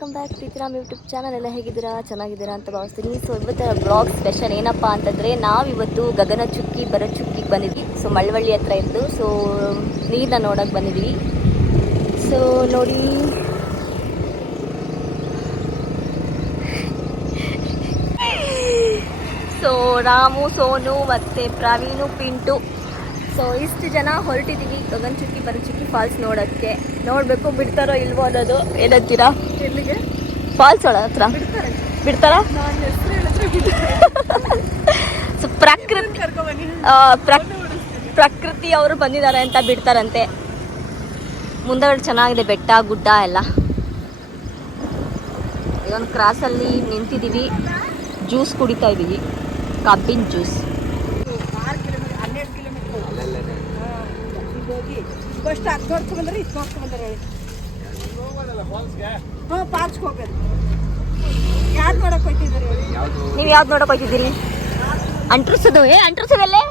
Welcome back Preethiram YouTube channel. ಎಲ್ಲ ಹೇಗಿದ್ದೀರಾ? ಚೆನ್ನಾಗಿದ್ದೀರಾ ಅಂತ ಭಾವಿಸ್ತೀನಿ. ಸೊ ಇವತ್ತಿನ ಬ್ಲಾಗ್ ಸ್ಪೆಷಲ್ ಏನಪ್ಪ ಅಂತಂದರೆ, ನಾವಿವತ್ತು ಗಗನ ಚುಕ್ಕಿ ಭರತ್ ಚುಕ್ಕಿಗೆ ಬಂದಿದ್ವಿ. ಸೊ ಮಳವಳ್ಳಿ ಹತ್ರ ಇದ್ದು ಸೊ ನೀರನ್ನ ನೋಡೋಕೆ ಬಂದಿದ್ವಿ. ಸೊ ನೋಡಿ, ಸೊ ರಾಮು, ಸೋನು ಮತ್ತು ಪ್ರವೀಣು, ಪಿಂಟು, ಸೊ ಇಷ್ಟು ಜನ ಹೊರಟಿದ್ದೀವಿ ಗಗನ ಚುಕ್ಕಿ ಭರತ್ ಚುಕ್ಕಿ ಫಾಲ್ಸ್ ನೋಡೋಕ್ಕೆ. ನೋಡಬೇಕು ಬಿಡ್ತಾರೋ ಇಲ್ವೋ ಅನ್ನೋದು. ಏನಂತೀರಾ? ಎಲ್ಲಿಗೆ? ಫಾಲ್ಸ್ ಒಳ ಹತ್ರ ಬಿಡ್ತಾರ? ಸೊ ಪ್ರಕೃತಿ ಅವರು ಬಂದಿದ್ದಾರೆ ಅಂತ ಬಿಡ್ತಾರಂತೆ. ಮುಂದಗಡೆ ಚೆನ್ನಾಗಿದೆ, ಬೆಟ್ಟ ಗುಡ್ಡ ಎಲ್ಲ. ಇದೊಂದು ಕ್ರಾಸಲ್ಲಿ ನಿಂತಿದ್ದೀವಿ, ಜ್ಯೂಸ್ ಕುಡಿತಾ ಇದ್ದೀವಿ, ಕಬ್ಬಿನ ಜ್ಯೂಸ್. ನೀವು ಯಾವ್ದು ನೋಡಕ್ ಹೋಗ್ತಿದ್ದೀರಿ? ಅಂಟ್ರಸದು ಅಂಟ್ರಸದಲ್ಲೇ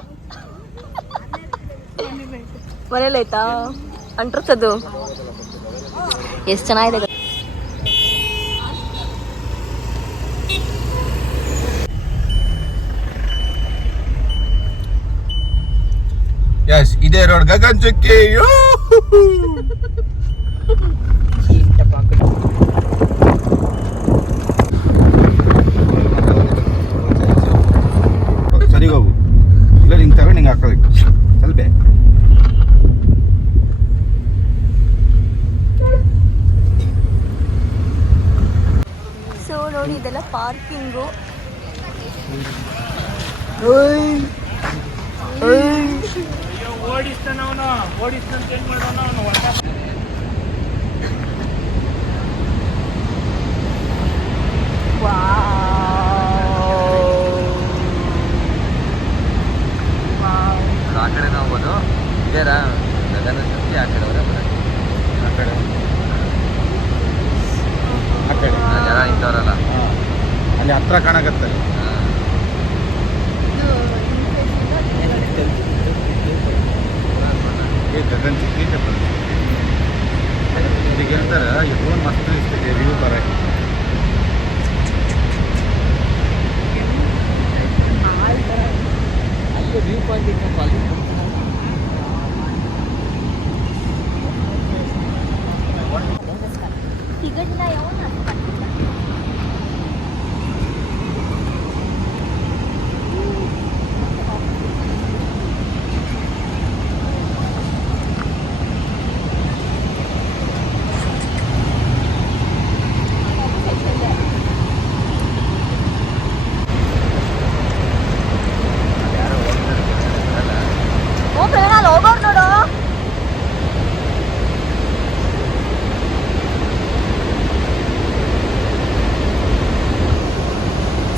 ಮನೇಲಿ ಆಯ್ತಾ ಅಂಟ್ರಸದು? ಎಷ್ಟು ಚೆನ್ನಾಗಿದೆ. ಯಸ್, ಇದೇ ರೋಡ್ ಗಗನ್ ಚುಕ್ಕಿ. ಸರಿ ಹೋಗು, ಇಲ್ಲ ನಿಂಗೆ ತಗೊಂಡು ಹಿಂಗೆ ಹಾಕೋಬೇಕು ಸ್ವಲ್ಪ. ಸೊ ನೋಡಿ, ಇದೆಲ್ಲ ಪಾರ್ಕಿಂಗು. ಆ ಕಡೆ ನಾವು ಹೋಗೋದು, ಇದೇರಾ ಗಗನ ಚುಕ್ಕಿ ಆ ಕಡೆ ಹೋದ್ರೆ ಆ ಕಡೆ ಜನ ನಿಂತವ್ರಲ್ಲ ಅಲ್ಲಿ ಹತ್ರ ಕಾಣಕತ್ತೆ. ಗಗನ್ ಚುಕ್ಕಿ ಈಗ ಹೇಳ್ತಾರೆ, ಎಷ್ಟು ಮಸ್ತ್ ಇರ್ತದೆ ವ್ಯೂ ಬರ. ವ್ಯೂ ಪಾಯಿಂಟ್ ಇದ್ದಪ್ಪ ಅಲ್ಲಿ.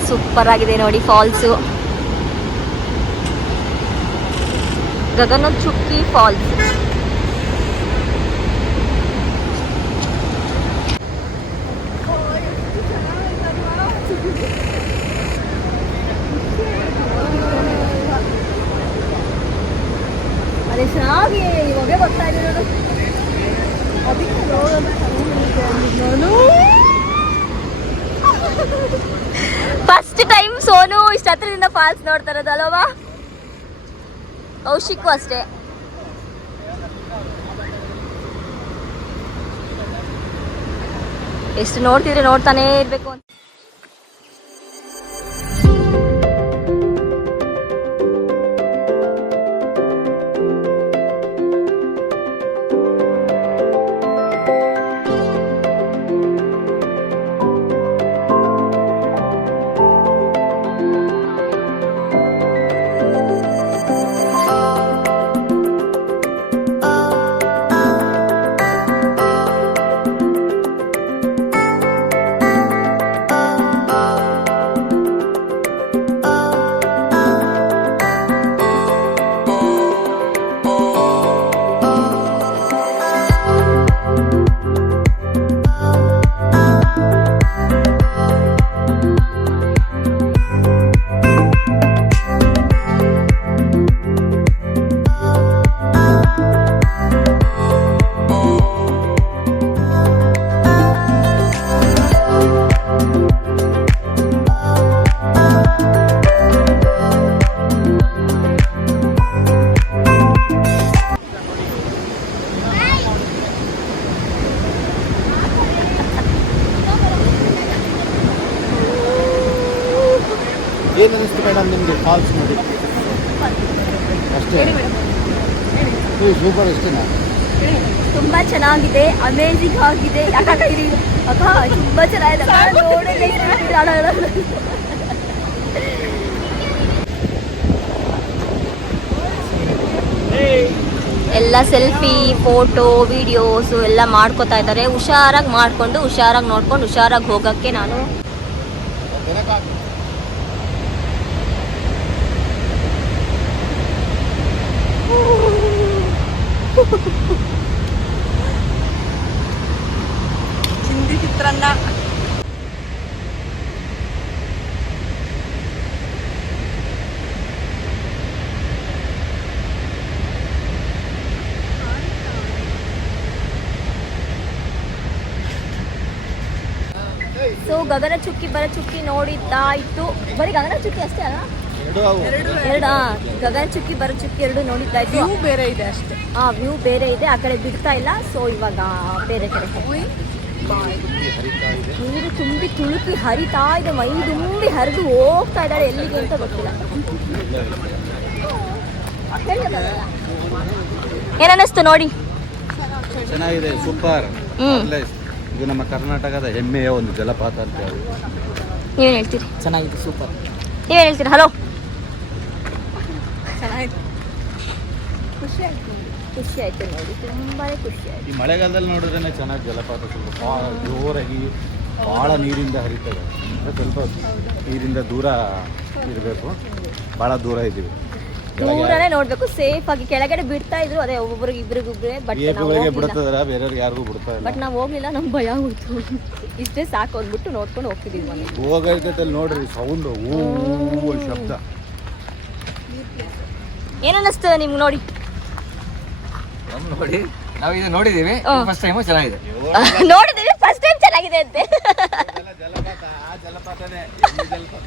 ಸೂಪರ್ ಆಗಿದೆ ನೋಡಿ ಫಾಲ್ಸು, ಗಗನ ಚುಕ್ಕಿ ಫಾಲ್ಸ್. ಅದೇ ಚೆನ್ನಾಗಿ ಇವಾಗೆ ಬರ್ತಾ ಇದೆ ನೋಡು. ಫಸ್ಟ್ ಟೈಮ್ ಸೋನು ಇಷ್ಟ ಹತ್ರದಿಂದ ಫಾಲ್ಸ್ ನೋಡ್ತಾ ಇರೋದು ಅಲ್ವಾ? ಕೌಶಿಕ್ಕು ಅಷ್ಟೇ. ಎಷ್ಟು ನೋಡ್ತಿದ್ರೆ ನೋಡ್ತಾನೆ ಇರ್ಬೇಕು ಅಂತ. ಎಷ್ಟು ಬೇಡ ನಿಮಗೆ ಫಾಲ್ಸ್ ನೋಡಿ ಅಷ್ಟೇ. ಹೇಳಿ ಮೇಡಮ್, ಹೇಳಿ. ಸೂಪರ್ ಇಷ್ಟೇನಾ? ತುಂಬ ಚೆನ್ನಾಗಿದೆ, ಅಮೇಜಿಂಗ್ ಆಗಿದೆ. ಅಕ್ಕ ತುಂಬ ಚೆನ್ನಾಗಿದೆ ನೋಡಲೇ ಎಲ್ಲ ಸೆಲ್ಫಿ, ಫೋಟೋ, ವಿಡಿಯೋಸು ಎಲ್ಲ ಮಾಡ್ಕೋತಾ ಇದ್ದಾರೆ. ಹುಷಾರಾಗಿ ಮಾಡಿಕೊಂಡು ಹುಷಾರಾಗಿ ನೋಡ್ಕೊಂಡು ಹುಷಾರಾಗಿ ಹೋಗೋಕ್ಕೆ ನಾನು ಚಿಂದಿ ಚಿತ್ರಾನ್ನ. ಸೊ ಗಗನಚುಕ್ಕಿ ಬರಚುಕ್ಕಿ ನೋಡಿದ್ದಾಯಿತು. ಬರೀ ಗಗನಚುಕ್ಕಿ ಅಷ್ಟೇ ಅಲ್ಲ, ಎರಡು ಗಗನಚುಕ್ಕಿ ಬರಚುಕ್ಕಿ ಎರಡು ನೋಡಿದ್ದಾಯ್ತು. ವ್ಯೂ ಬೇರೆ ಇದೆ ಅಷ್ಟೇ. ವ್ಯೂ ಬೇರೆ ಇದೆ, ಆ ಕಡೆ ಬಿಡ್ತಾ ಇಲ್ಲ. ಸೊ ಇವಾಗ ಬೇರೆ ಕಡೆ ನೀರು ತುಂಬಿ ತುಳುಕಿ ಹರಿತಾ ಇದೆ, ಮೈ ತುಂಬಿ ಹರಿದು ಹೋಗ್ತಾ ಇದ್ದಾಳೆ. ಎಲ್ಲಿಗೆ ಅಂತ ಗೊತ್ತಿಲ್ಲ. ಏನನ್ನಿಸ್ತು ನೋಡಿ? ಚೆನ್ನಾಗಿದೆ, ಸೂಪರ್. ಇದು ನಮ್ಮ ಕರ್ನಾಟಕದ ಹೆಮ್ಮೆಯ ಒಂದು ಜಲಪಾತ ಅಂತ ಹೇಳಿ. ನೀವೇನು ಹೇಳ್ತೀರಿ? ಚೆನ್ನಾಗಿದೆ, ಸೂಪರ್. ನೀವೇನು ಹೇಳ್ತೀರಿ? ಹಲೋ, ಚೆನ್ನಾಗಿತ್ತು, ಖುಷಿ ಆಯ್ತು. ಖುಷಿ ಆಯ್ತು ನೋಡಿ, ತುಂಬಾ ಖುಷಿ ಆಯ್ತು. ಈ ಮಳೆಗಾಲದಲ್ಲಿ ನೋಡಿದ್ರೆ ಚೆನ್ನಾಗಿ ಜಲಪಾತ, ಸ್ವಲ್ಪ ಭಾಳ ಜೋರಾಗಿ ಭಾಳ ನೀರಿಂದ ಹರಿತದೆ. ಸ್ವಲ್ಪ ನೀರಿಂದ ದೂರ ಇರಬೇಕು, ಭಾಳ ದೂರ ಇದ್ದೀವಿ. ದೂರನೇ ನೋಡ್ಬೇಕು, ಸೇಫ್ ಆಗಿ. ಕೆಳಗಡೆ ಬಿಡ್ತಾ ಇದ್ರು, ಅದೇ ಒಬ್ಬೊಬ್ರಿಗೆ ಇಬ್ಬರಿಗೊಬ್ಬರೇ. ಬಟ್ ಬೇರೆಯವ್ರಿಗೆ ಯಾರಿಗೂ ಬಿಡ್ತಾ ಇಲ್ಲ. ಬಟ್ ನಾವು ಹೋಗ್ಲಿಲ್ಲ, ನಮ್ಗೆ ಭಯ ಆಗೋಯ್ತು. ಇಷ್ಟೇ ಸಾಕು ಅಂದ್ಬಿಟ್ಟು ನೋಡ್ಕೊಂಡು ಹೋಗ್ತಿದ್ದೀವಿ ಮನೆಗೆ. ಹೋಗೈತಲ್ಲಿ ನೋಡ್ರಿ, ಸೌಂಡ್ ಓ ಶಬ್ದ. ಏನನ್ನಿಸ್ತು ನಿಮ್ಗೆ ನೋಡಿ? ನೋಡಿ, ನಾವು ಇದು ನೋಡಿದ್ದೀವಿ, ಫಸ್ಟ್ ಟೈಮು ಚೆನ್ನಾಗಿದೆ. ನೋಡಿದ್ದೀವಿ, ಫಸ್ಟ್ ಟೈಮ್ ಚೆನ್ನಾಗಿದೆ ಅಂತೆ. ಜಲಪಾತ, ಆ ಜಲಪಾತನೇ ಜಲಪಾತ.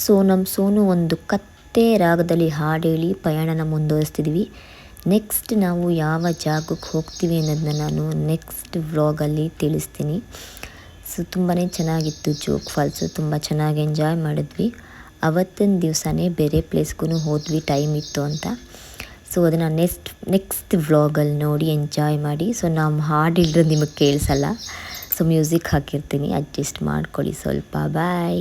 ಸೋನು ಒಂದು ಕತ್ತೆ ರಾಗದಲ್ಲಿ ಹಾಡು ಹೇಳಿ ಪಯಣನ ಮುಂದುವರಿಸ್ತಿದ್ವಿ. ನೆಕ್ಸ್ಟ್ ನಾವು ಯಾವ ಜಾಗಕ್ಕೆ ಹೋಗ್ತೀವಿ ಅನ್ನೋದನ್ನ ನಾನು ನೆಕ್ಸ್ಟ್ ವ್ಲಾಗಲ್ಲಿ ತಿಳಿಸ್ತೀನಿ. ಸೊ ತುಂಬಾ ಚೆನ್ನಾಗಿತ್ತು ಜೋಗ್ ಫಾಲ್ಸು, ತುಂಬ ಚೆನ್ನಾಗಿ ಎಂಜಾಯ್ ಮಾಡಿದ್ವಿ. ಅವತ್ತಿನ ದಿವಸನೇ ಬೇರೆ ಪ್ಲೇಸ್ಗೂ ಹೋದ್ವಿ, ಟೈಮ್ ಇತ್ತು ಅಂತ. ಸೊ ಅದನ್ನು ನೆಕ್ಸ್ಟ್ ವ್ಲಾಗಲ್ಲಿ ನೋಡಿ ಎಂಜಾಯ್ ಮಾಡಿ. ಸೊ ನಾವು ಹಾಡು ಹೇಳಿದ್ರೆ ನಿಮಗೆ ಕೇಳಿಸಲ್ಲ, ಸೊ ಮ್ಯೂಸಿಕ್ ಹಾಕಿರ್ತೀನಿ, ಅಡ್ಜಸ್ಟ್ ಮಾಡ್ಕೊಳ್ಳಿ ಸ್ವಲ್ಪ. ಬಾಯ್.